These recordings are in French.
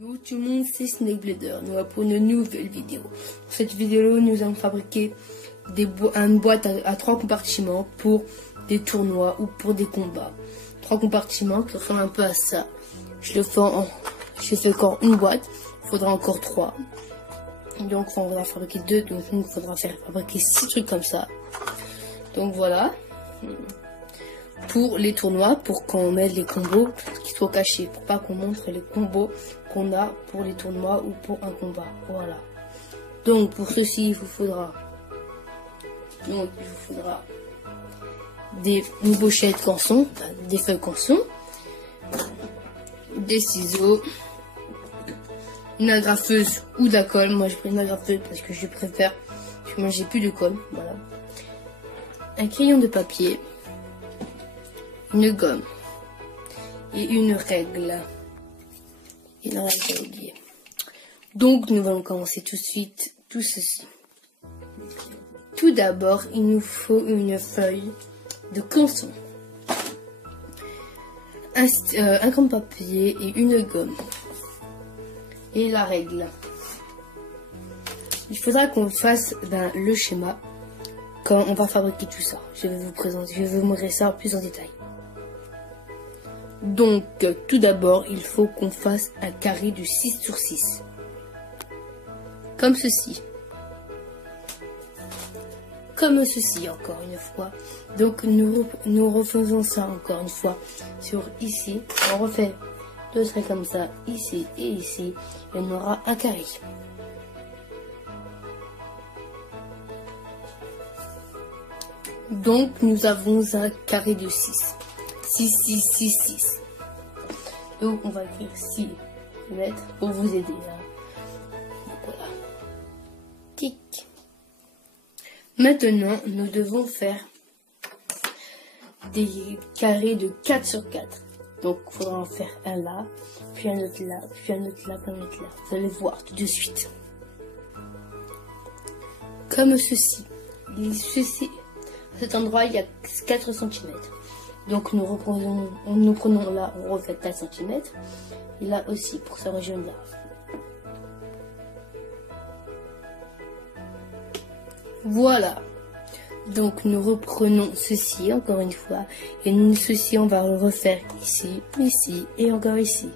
Yo tout le monde, c'est Snake Blader. Nous allons pour une nouvelle vidéo. Pour cette vidéo, nous allons fabriquer une boîte à 3 compartiments pour des tournois ou pour des combats. 3 compartiments qui ressemblent un peu à ça. Je fais encore une boîte. Il faudra encore 3. Donc on va fabriquer 2. Donc il faudra fabriquer 6 trucs comme ça. Donc voilà. Pour les tournois, pour qu'on mette les combos qui soient cachés, pour pas qu'on montre les combos qu'on a pour les tournois ou pour un combat. Voilà. Donc pour ceci, il vous faudra une pochette canson, des feuilles canson, des ciseaux, une agrafeuse ou de la colle. Moi j'ai pris une agrafeuse parce que je préfère, parce que moi j'ai plus de colle. Voilà. Un crayon de papier, une gomme et une règle. Donc nous allons commencer tout de suite tout ceci. Tout d'abord, il nous faut une feuille de canson, un crayon de papier et une gomme et la règle. Il faudra qu'on fasse le schéma quand on va fabriquer tout ça. Je vais vous montrer ça plus en détail. Donc, tout d'abord, il faut qu'on fasse un carré de 6 sur 6. Comme ceci. Comme ceci, encore une fois. Donc, nous refaisons ça encore une fois sur ici. On refait 2 traits comme ça, ici et ici. Et on aura un carré. Donc, nous avons un carré de 6. 6, 6, 6, 6. Donc, on va écrire 6 mètres pour vous aider. Donc, voilà. Tic. Maintenant, nous devons faire des carrés de 4 sur 4. Donc, il faudra en faire un là, puis un autre là, puis un autre là, puis un autre là. Vous allez voir tout de suite. Comme ceci. À cet endroit, il y a 4 cm. Donc nous prenons là, on refait 4 cm. Et là aussi, pour cette région-là. Voilà. Donc nous reprenons ceci encore une fois. Et ceci, on va le refaire ici, ici et encore ici.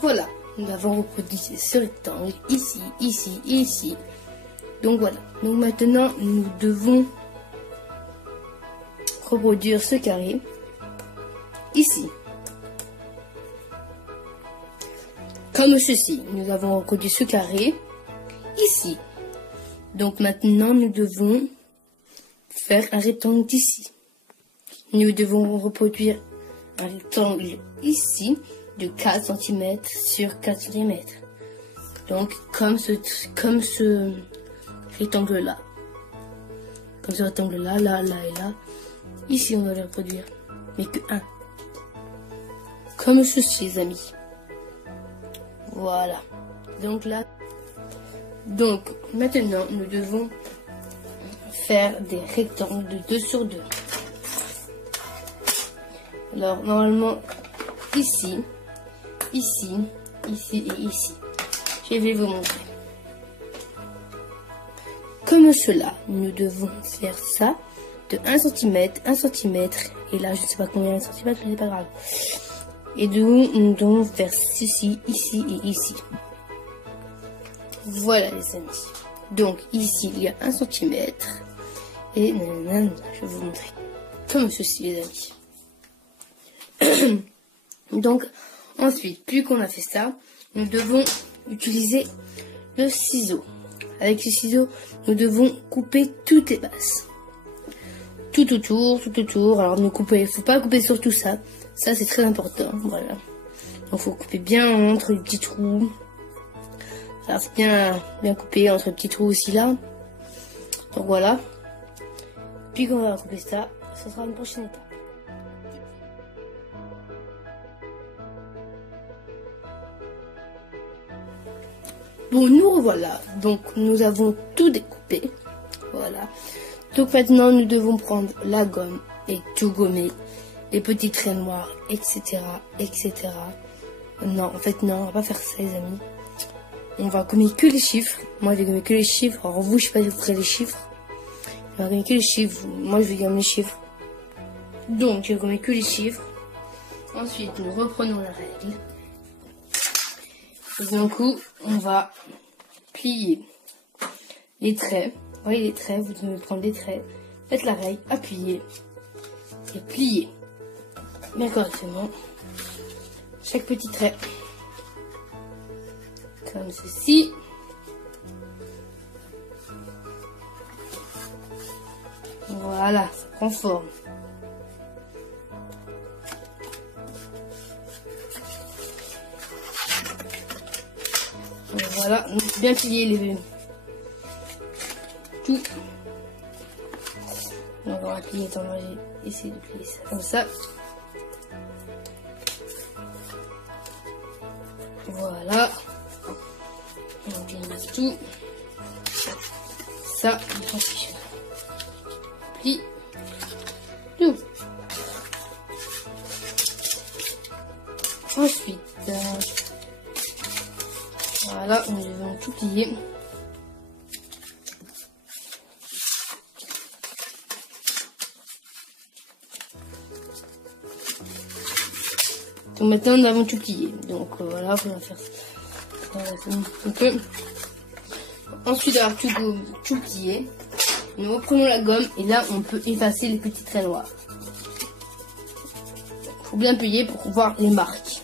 Voilà. Nous avons reproduit ce rectangle ici, ici et ici. Donc voilà, donc maintenant nous devons reproduire ce carré ici. Comme ceci, nous avons reproduit ce carré ici. Donc maintenant nous devons faire un rectangle ici. Nous devons reproduire un rectangle ici de 4 cm sur 4 cm. Donc comme ce rectangle là, comme ce rectangle là, là et là. Ici on va le reproduire, mais que 1, comme ceci les amis. Voilà. Donc là, donc maintenant nous devons faire des rectangles de 2 sur 2. Alors normalement ici, ici, ici et ici. Je vais vous montrer. Comme cela, nous devons faire ça de 1 cm, 1 cm, et là je ne sais pas combien de centimètres, mais c'est pas grave. Et nous devons faire ceci, ici et ici. Voilà les amis. Donc ici il y a 1 cm, et nanana, je vais vous montrer. Comme ceci les amis. Donc ensuite, plus qu'on a fait ça, nous devons utiliser le ciseau. Avec ce ciseau, nous devons couper toutes les bases. Tout autour. Alors ne faut pas couper sur tout ça. Ça c'est très important. Voilà. Donc faut couper bien entre les petits trous. Alors c'est bien couper entre les petits trous aussi là. Donc voilà. Puis quand on va couper ça, ce sera une prochaine étape. Bon, nous revoilà. Donc, nous avons tout découpé. Voilà. Donc, maintenant, nous devons prendre la gomme et tout gommer. les petits traits noirs, etc., etc. Non, en fait, non, on va pas faire ça, les amis. On va gommer que les chiffres. Moi, je vais gommer que les chiffres. Alors, vous, je sais pas si vous ferez les chiffres. On va gommer que les chiffres. Moi, je vais gommer les chiffres. Donc, je vais gommer que les chiffres. Ensuite, nous reprenons la règle. Et d'un coup, on va plier les traits. Vous voyez les traits, vous devez prendre les traits, mettre la règle, appuyer et plier bien correctement chaque petit trait. Comme ceci. Voilà, ça prend forme. Voilà, donc bien plier les tout. On va plier, attends, moi j'ai essayé de plier ça comme ça. Voilà. Donc il reste tout. Ça, je plie tout. Ensuite, voilà, nous devons tout plier. Donc maintenant nous avons tout plié. Donc voilà, on va faire ça. Ensuite d'avoir tout plié, nous reprenons la gomme et là on peut effacer les petits traits noirs. Il faut bien plier pour voir les marques.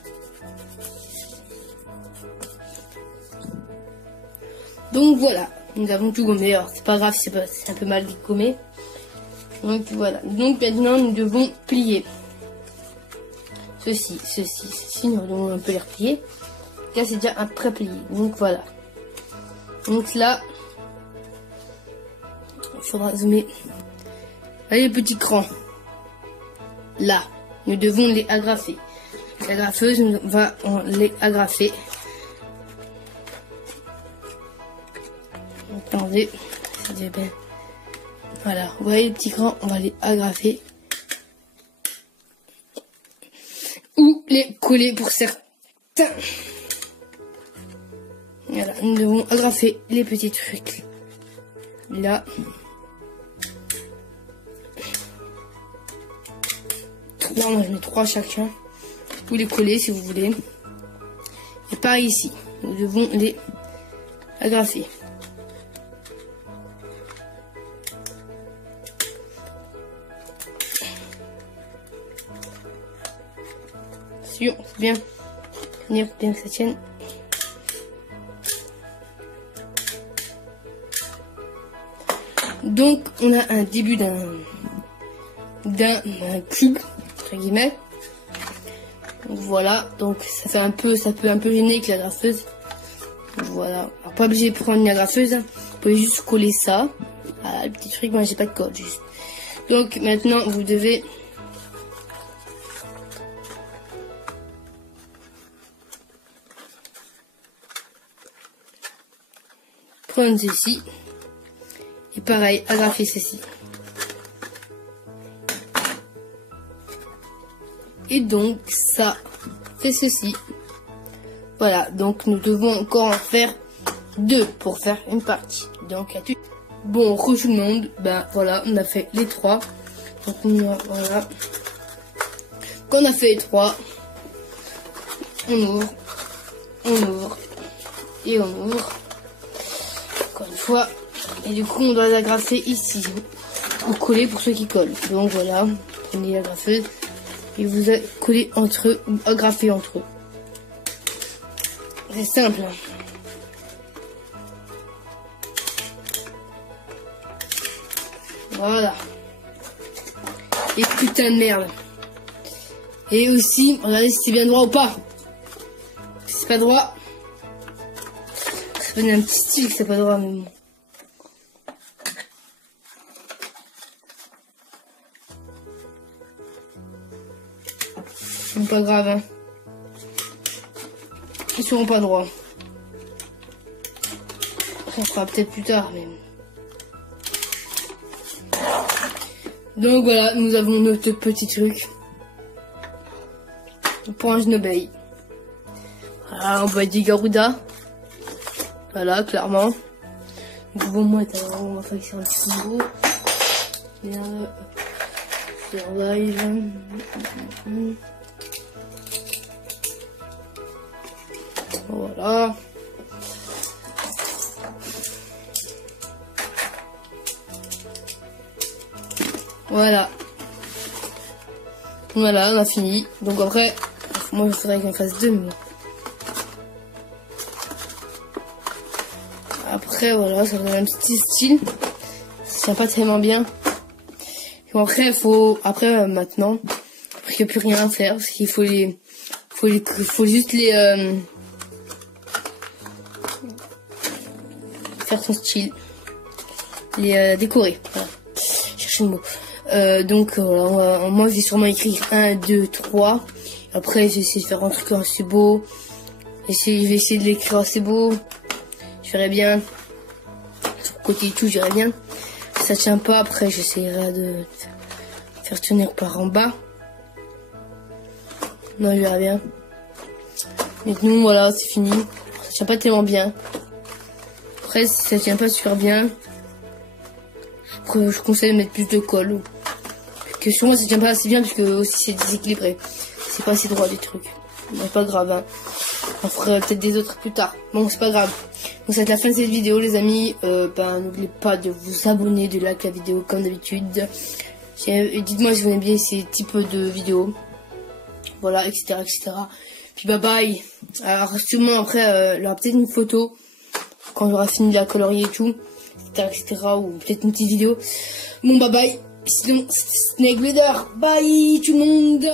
Donc voilà, nous avons tout gommé. Alors c'est pas grave, c'est un peu mal gommé. Donc voilà. Donc maintenant nous devons plier. Ceci, nous devons un peu les replier. Là c'est déjà un pré-plié. Donc voilà. Donc là, il faudra zoomer. Allez, les petits crans. Là, nous devons les agrafer. La graffeuse va les agrafer. Attendez, c'est bien. Voilà, vous voyez les petits crans, on va les agrafer. Ou les coller pour certains. Voilà, nous devons agrafer les petits trucs. Là. 3, moi je mets 3 chacun. Vous les coller si vous voulez. Et pareil ici, nous devons les agrafer. C'est bien. Tenir bien que ça tienne. Donc on a un début d'un cube entre guillemets. Donc voilà, donc ça peut un peu gêner avec la graffeuse. Voilà, alors, pas obligé de prendre la graffeuse, hein. Vous pouvez juste coller ça. Voilà, le petit truc, moi j'ai pas de colle juste. Donc maintenant vous devez prendre ceci et pareil agrafer ceci. Et donc ça fait ceci. Voilà, donc nous devons encore en faire 2 pour faire une partie. Donc bon, re tout le monde, ben voilà, on a fait les 3. Donc voilà. Quand on a fait les 3, on ouvre et on ouvre. Encore une fois. Et du coup on doit les agrafer ici. Ou coller pour ceux qui collent. Donc voilà, prenez la graffeuse. Et vous collez entre eux ou agrafez entre eux. C'est simple. Voilà. Et putain de merde. Et aussi, regardez si c'est bien droit ou pas. Si c'est pas droit, ça fait un petit style que c'est pas droit, mais bon. C'est pas grave, hein. Ils seront pas droits. Ça fera peut-être plus tard, mais... Donc voilà, nous avons notre petit truc. pour un Genobei. Voilà, on va du Garuda. Voilà, clairement. Donc bon, moi, on va faire un petit niveau. Survive. Voilà. Voilà. Voilà, on a fini. Donc après, moi il faudrait qu'on fasse 2. Mais... Après, voilà, ça donne un petit style. Ça tient pas tellement bien. Et après, il faut, maintenant, il n'y a plus rien à faire. Parce qu'il faut faut juste les, faire son style. Les décorer. Voilà. Chercher le mot. Donc voilà, moi je vais sûrement écrire 1, 2, 3. Après j'ai essayé de faire un truc assez beau. Je vais essayer de l'écrire assez beau. Je verrai bien. Sur le côté et tout, je verrai bien. Si ça tient pas, après j'essaierai de faire tenir par en bas. Non, je verrai bien. Maintenant voilà, c'est fini. Ça tient pas tellement bien. Après si ça tient pas super bien, je conseille de mettre plus de colle. Que sur moi ça tient pas assez bien parce que aussi c'est déséquilibré. C'est pas assez droit des trucs. Mais pas grave, hein. On fera peut-être des autres plus tard. Bon, c'est pas grave. Donc ça va être la fin de cette vidéo les amis. N'oubliez pas de vous abonner, de liker la vidéo comme d'habitude. Dites-moi si vous aimez bien ces types de vidéos. Voilà, etc. Puis bye bye. Alors sûrement après, il y aura peut-être une photo quand j'aurai fini de la colorier et tout. Etc. Ou peut-être une petite vidéo. Bon bye bye. Sinon, Snake Blader. Bye tout le monde.